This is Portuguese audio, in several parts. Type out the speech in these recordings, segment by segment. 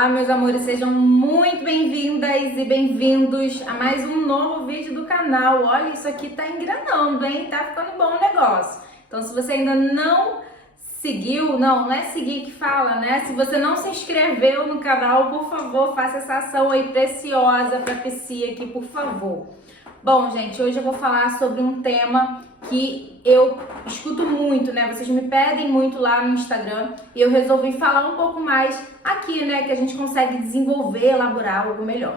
Olá, meus amores, sejam muito bem-vindas e bem-vindos a mais um novo vídeo do canal. Olha, isso aqui tá engrenando, hein? Tá ficando bom o negócio. Então, se você ainda não seguiu, não é seguir que fala, né? Se você não se inscreveu no canal, por favor, faça essa ação aí preciosa pra Psi aqui, por favor. Bom, gente, hoje eu vou falar sobre um tema que eu escuto muito, né? Vocês me pedem muito lá no Instagram e eu resolvi falar um pouco mais aqui, né? Que a gente consegue desenvolver, elaborar algo melhor.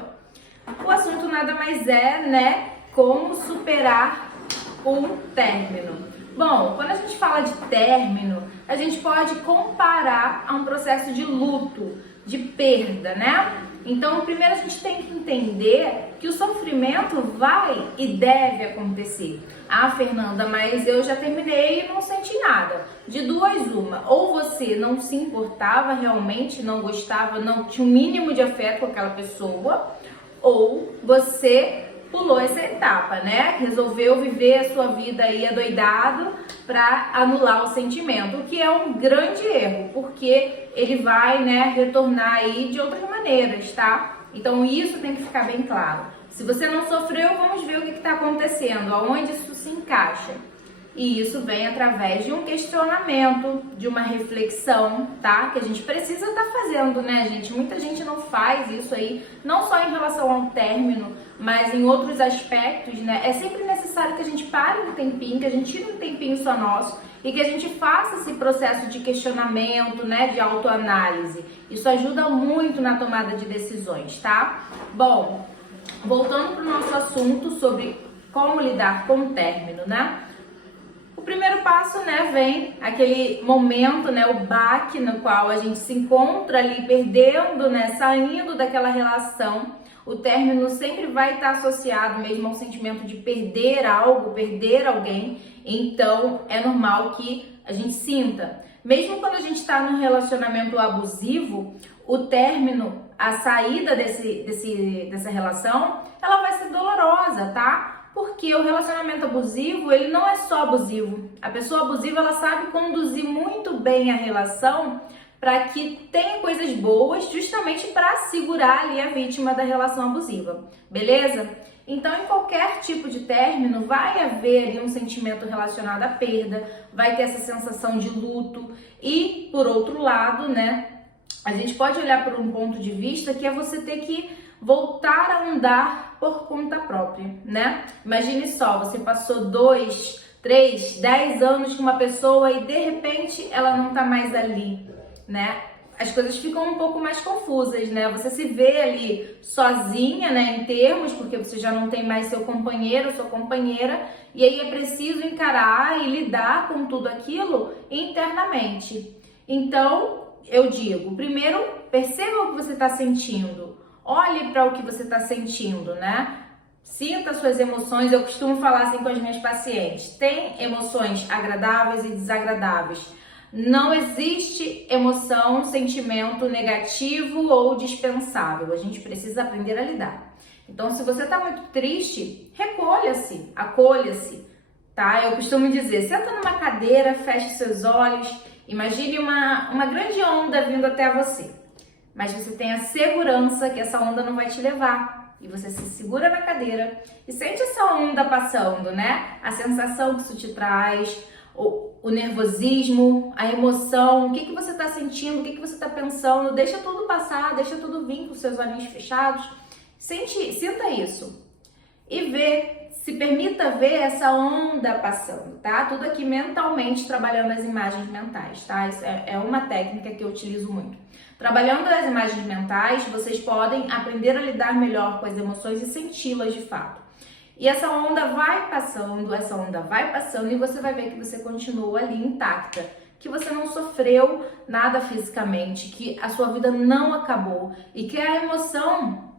O assunto nada mais é, né? Como superar um término. Bom, quando a gente fala de término, a gente pode comparar a um processo de luto, de perda, né? Então, primeiro a gente tem que entender que o sofrimento vai e deve acontecer. Ah, Fernanda, mas eu já terminei e não senti nada. De duas, uma. Ou você não se importava realmente, não gostava, não tinha o mínimo de afeto com aquela pessoa, ou você pulou essa etapa, né? Resolveu viver a sua vida aí adoidado para anular o sentimento, o que é um grande erro, porque ele vai, né, retornar aí de outras maneiras, tá? Então isso tem que ficar bem claro. Se você não sofreu, vamos ver o que está acontecendo, aonde isso se encaixa. E isso vem através de um questionamento, de uma reflexão, tá? Que a gente precisa estar fazendo, né, gente? Muita gente não faz isso aí, não só em relação ao término, mas em outros aspectos, né? É sempre necessário que a gente pare um tempinho, que a gente tire um tempinho só nosso e que a gente faça esse processo de questionamento, né? De autoanálise. Isso ajuda muito na tomada de decisões, tá? Bom, voltando para o nosso assunto sobre como lidar com o término, né? O primeiro passo, né, vem aquele momento, né, o baque no qual a gente se encontra ali perdendo, né, saindo daquela relação. O término sempre vai estar associado mesmo ao sentimento de perder algo, perder alguém. Então, é normal que a gente sinta. Mesmo quando a gente está num relacionamento abusivo, o término, a saída dessa relação, ela vai ser dolorosa, tá? Porque o relacionamento abusivo, ele não é só abusivo. A pessoa abusiva, ela sabe conduzir muito bem a relação para que tenha coisas boas, justamente para segurar ali a vítima da relação abusiva, beleza? Então, em qualquer tipo de término, vai haver ali um sentimento relacionado à perda, vai ter essa sensação de luto e, por outro lado, né, a gente pode olhar por um ponto de vista que é você ter que voltar a andar por conta própria, né? Imagine só, você passou 2, 3, 10 anos com uma pessoa e de repente ela não tá mais ali, né? As coisas ficam um pouco mais confusas, né? Você se vê ali sozinha, né, em termos, porque você já não tem mais seu companheiro, sua companheira, e aí é preciso encarar e lidar com tudo aquilo internamente. Então, eu digo, primeiro, perceba o que você está sentindo. Olhe para o que você está sentindo, né? Sinta suas emoções. Eu costumo falar assim com as minhas pacientes. Tem emoções agradáveis e desagradáveis. Não existe emoção, sentimento negativo ou dispensável. A gente precisa aprender a lidar. Então, se você está muito triste, recolha-se, acolha-se, tá? Eu costumo dizer, senta numa cadeira, feche seus olhos, imagine uma grande onda vindo até você. Mas você tem a segurança que essa onda não vai te levar. E você se segura na cadeira e sente essa onda passando, né? A sensação que isso te traz, o nervosismo, a emoção, o que você está sentindo, o que você está pensando. Deixa tudo passar, deixa tudo vir com seus olhinhos fechados. Sinta isso. E se permita ver essa onda passando, tá? Tudo aqui mentalmente, trabalhando as imagens mentais, tá? Isso é uma técnica que eu utilizo muito. Trabalhando as imagens mentais, vocês podem aprender a lidar melhor com as emoções e senti-las de fato. E essa onda vai passando e você vai ver que você continua ali intacta, que você não sofreu nada fisicamente, que a sua vida não acabou e que a emoção,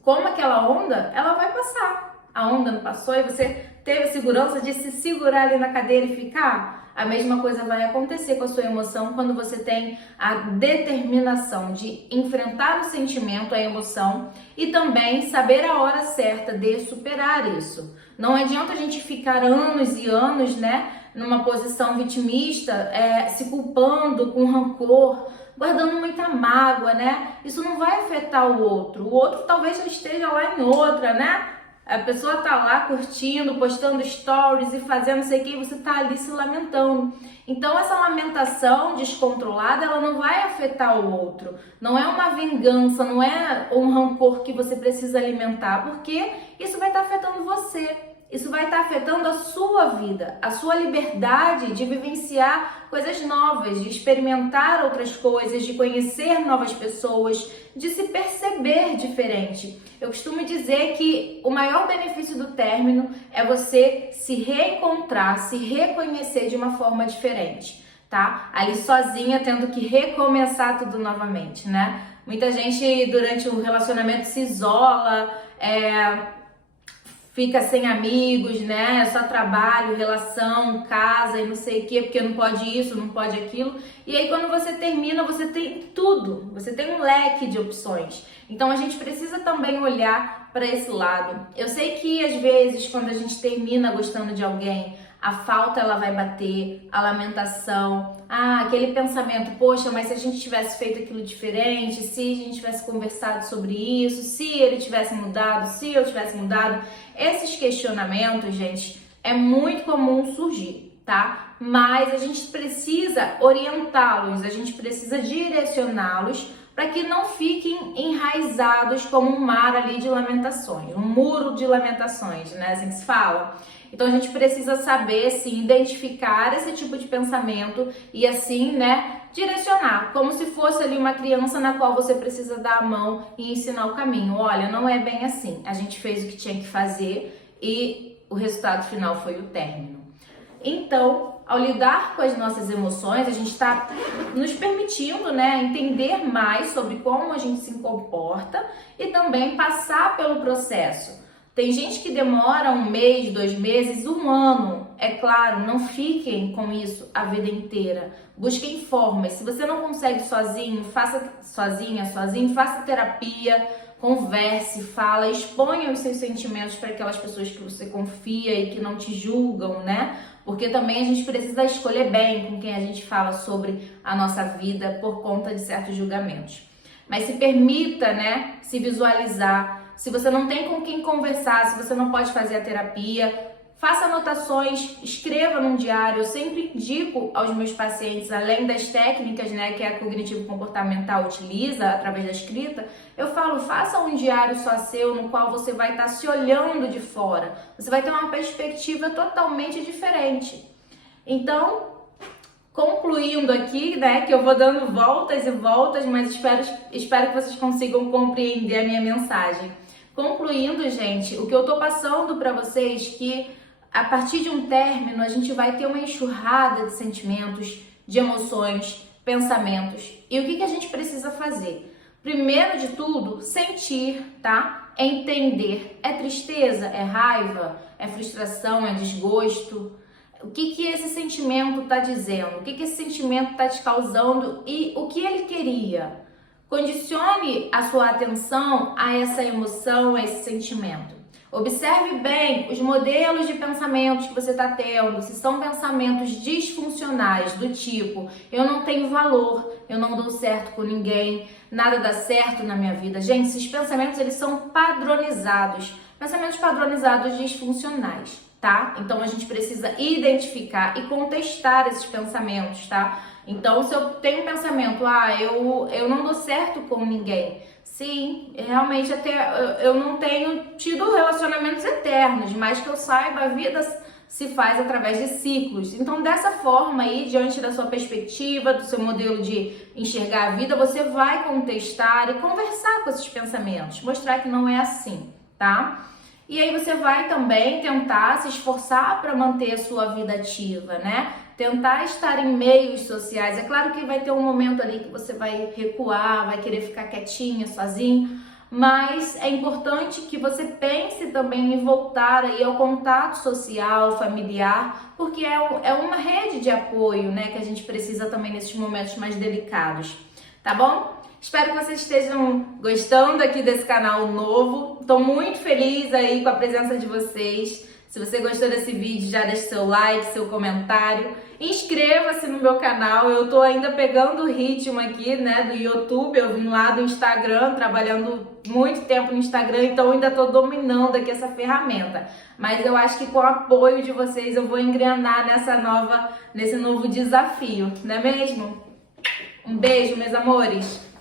como aquela onda, ela vai passar. A onda não passou e você teve a segurança de se segurar ali na cadeira e ficar? A mesma coisa vai acontecer com a sua emoção quando você tem a determinação de enfrentar o sentimento, a emoção e também saber a hora certa de superar isso. Não adianta a gente ficar anos e anos, né, numa posição vitimista, se culpando com rancor. guardando muita mágoa, né? Isso não vai afetar o outro. O outro talvez já esteja lá em outra, né? A pessoa tá lá curtindo, postando stories e fazendo não sei o que, e você tá ali se lamentando. Então essa lamentação descontrolada, ela não vai afetar o outro. Não é uma vingança, não é um rancor que você precisa alimentar, porque isso vai estar afetando você. Isso vai estar afetando a sua vida, a sua liberdade de vivenciar coisas novas, de experimentar outras coisas, de conhecer novas pessoas, de se perceber diferente. Eu costumo dizer que o maior benefício do término é você se reencontrar, se reconhecer de uma forma diferente, tá? Ali sozinha, tendo que recomeçar tudo novamente, né? Muita gente durante o relacionamento se isola, fica sem amigos, né? Só trabalho, relação, casa e não sei o quê, porque não pode isso, não pode aquilo. E aí quando você termina, você tem tudo, você tem um leque de opções. Então a gente precisa também olhar para esse lado. Eu sei que às vezes quando a gente termina gostando de alguém, a falta ela vai bater, a lamentação, aquele pensamento, poxa, mas se a gente tivesse feito aquilo diferente, se a gente tivesse conversado sobre isso, se ele tivesse mudado, se eu tivesse mudado, esses questionamentos, gente, é muito comum surgir, tá? Mas a gente precisa orientá-los, a gente precisa direcioná-los para que não fiquem enraizados como um mar ali de lamentações, um muro de lamentações, né? Assim que se fala. Então a gente precisa saber, sim, identificar esse tipo de pensamento e assim, né, direcionar, como se fosse ali uma criança na qual você precisa dar a mão e ensinar o caminho. Olha, não é bem assim. A gente fez o que tinha que fazer e o resultado final foi o término. Então, ao lidar com as nossas emoções, a gente está nos permitindo, né, entender mais sobre como a gente se comporta e também passar pelo processo. Tem gente que demora 1 mês, 2 meses, 1 ano. É claro, não fiquem com isso a vida inteira. Busquem formas. Se você não consegue sozinho, faça sozinho, faça terapia, converse, fala, exponha os seus sentimentos para aquelas pessoas que você confia e que não te julgam, né? Porque também a gente precisa escolher bem com quem a gente fala sobre a nossa vida por conta de certos julgamentos. Mas se permita, né, se visualizar. Se você não tem com quem conversar, se você não pode fazer a terapia, faça anotações, escreva num diário. Eu sempre indico aos meus pacientes, além das técnicas, né, que a cognitivo-comportamental utiliza através da escrita, eu falo, faça um diário só seu, no qual você vai estar se olhando de fora. Você vai ter uma perspectiva totalmente diferente. Então, concluindo aqui, né, que eu vou dando voltas e voltas, mas espero que vocês consigam compreender a minha mensagem. Concluindo, gente, o que eu tô passando para vocês que a partir de um término a gente vai ter uma enxurrada de sentimentos, de emoções, pensamentos. E o que a gente precisa fazer? Primeiro de tudo, sentir, tá? Entender. É tristeza? É raiva? É frustração? É desgosto? O que esse sentimento está dizendo? O que esse sentimento está te causando e o que ele queria? Condicione a sua atenção a essa emoção, a esse sentimento. Observe bem os modelos de pensamentos que você está tendo, se são pensamentos disfuncionais, do tipo, eu não tenho valor, eu não dou certo com ninguém, nada dá certo na minha vida. Gente, esses pensamentos, eles são padronizados, pensamentos padronizados disfuncionais, tá? Então a gente precisa identificar e contestar esses pensamentos, tá? Então, se eu tenho um pensamento, eu não dou certo com ninguém. Sim, realmente até eu não tenho tido relacionamentos eternos, mas que eu saiba, a vida se faz através de ciclos. Então, dessa forma aí, diante da sua perspectiva, do seu modelo de enxergar a vida, você vai contestar e conversar com esses pensamentos, mostrar que não é assim, tá? E aí você vai também tentar se esforçar para manter a sua vida ativa, né? Tentar estar em meios sociais. É claro que vai ter um momento ali que você vai recuar, vai querer ficar quietinha, sozinho, mas é importante que você pense também em voltar aí ao contato social, familiar, porque é uma rede de apoio, né, que a gente precisa também nesses momentos mais delicados, tá bom? Espero que vocês estejam gostando aqui desse canal novo. Estou muito feliz aí com a presença de vocês. Se você gostou desse vídeo, já deixa seu like, seu comentário. Inscreva-se no meu canal. Eu tô ainda pegando o ritmo aqui, né, do YouTube. Eu vim lá do Instagram, trabalhando muito tempo no Instagram, então eu ainda tô dominando aqui essa ferramenta. Mas eu acho que com o apoio de vocês eu vou engrenar nesse novo desafio, não é mesmo? Um beijo, meus amores!